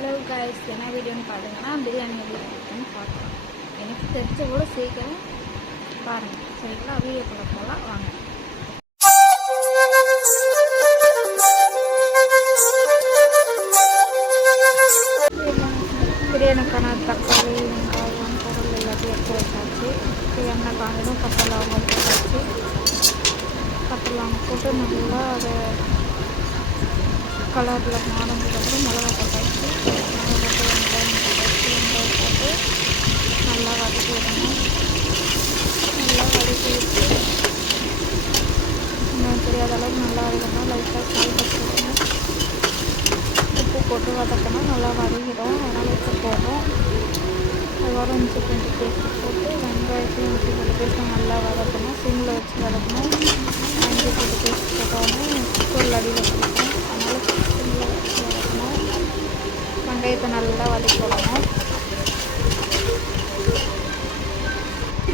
Hello guys, என்ன வீடியோன்னு பார்த்தீங்கன்னா பிரியாணி எப்படி இருக்குன்னு பார்க்கலாம். எனக்கு தெரிஞ்ச கூட சீக்கிரம் பாருங்கள். சரிங்களா, வீடியோக்குள்ளே போகலாம் வாங்க. பிரியாணிக்கான தக்காளி, வெங்காயம், பொருள் எல்லாத்தையும் எடுத்து வச்சாச்சு. எண்ணெய் காஞ்சதும் பட்டை லவங்கம் போட்டாச்சு. பட்டை லவங்கம் போட்டு நல்லா அதை கலரில் மாறினதுக்கப்புறம் மிளகா போட்டாச்சு. மிளகா போட்டு வெங்காயம் போட்டாச்சு. வெங்காயம் போட்டு நல்லா வதக்கி விடணும். நல்லா வதக்கி விட்டு இன்னும் தெரியாத அளவுக்கு நல்லா வதக்கணும். லைட்டாக சால்ட் போடணும். உப்பு போட்டு வதக்கணும். நல்லா வதக்கிடும், அதனால் உப்பு போடும். அதுக்கப்புறம் இஞ்சி பூண்டு பேஸ்ட்டு போட்டு வெங்காயத்தையும் இஞ்சி பூண்டு பேஸ்ட்டு நல்லா வதக்கணும். சிம்மில் வச்சு வதக்கணும். இஞ்சி பூண்டு பேஸ்ட் போட்டோடனே பொருள் அடியில் பிடிக்கும், அதனால் சிம்மில் வச்சு வதக்கணும். வெங்காயத்தை நல்லா வதக்கி விடணும்.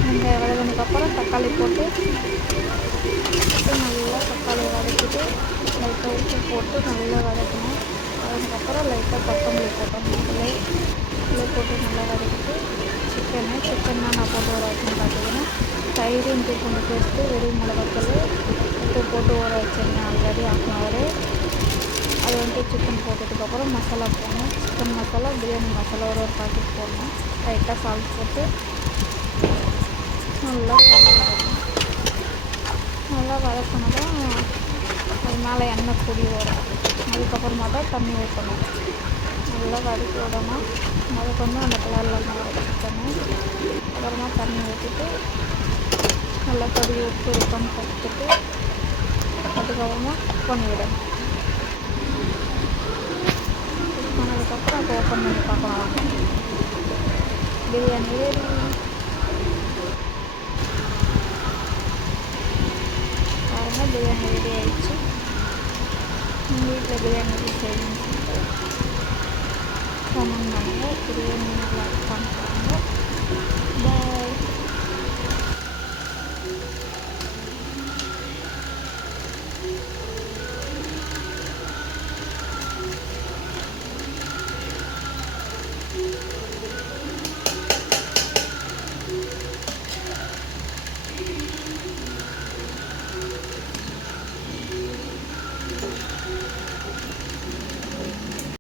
வெங்காயம் வதக்கினதுக்கப்புறம் தக்காளி போட்டு நல்லா தக்காளி வதக்கிட்டு லைட்டாக உப்பு போட்டு நல்லா வதக்கணும். அதுக்கப்புறம் லைட்டாக கொத்தமல்லி போட்டணும். இதில் போட்டு நல்லா வதக்கிட்டு சிக்கன் தான் நான் போட்டு ஊற வச்சேன்னு பார்த்தீங்கன்னா தயிர், இஞ்சி பூண்டு பேஸ்ட்டு, வெறும் மிளகாத்தூள், உப்பு போட்டு ஊற வச்சிருந்தேன் ஆல்ரெடி 1/2 hour. அது சிக்கன் போட்டதுக்கப்புறம் மசாலா போடணும். சிக்கன் மசாலா, பிரியாணி மசாலா ஒரு பாக்கெட் போடணும். லைட்டாக சால்ட் போட்டு நல்லா வதக்கணும். நல்லா வதக்கினதும் அது மேலே எண்ணெய் பொடி வரும். அதுக்கப்புறமா தான் தண்ணி ஊற்றணும். நல்லா வதக்கி விடணும். அதுக்கு அந்த கலரில் மாறும் சிக்கனு. அப்புறமா தண்ணி ஊற்றிட்டு நல்லா கறி உப்பு இருக்கான்னு பார்த்துட்டு அதுக்கப்புறமா பண்ணிவிடணும். பண்ணதுக்கப்புறம் அதை ஓப்பன் பண்ணி பார்க்கலாம். பிரியாணி ரெடி. பாருங்கள், பிரியாணி ரெடி ஆகிடுச்சு. உங்கள் வீட்டில் பிரியாணி எப்படி செய்யணும்னு சொல்லிட்டு கமெண்ட் பண்ணுங்கள். பிரியாணி நல்லா இருக்கான்னு பாருங்கள். பாய்.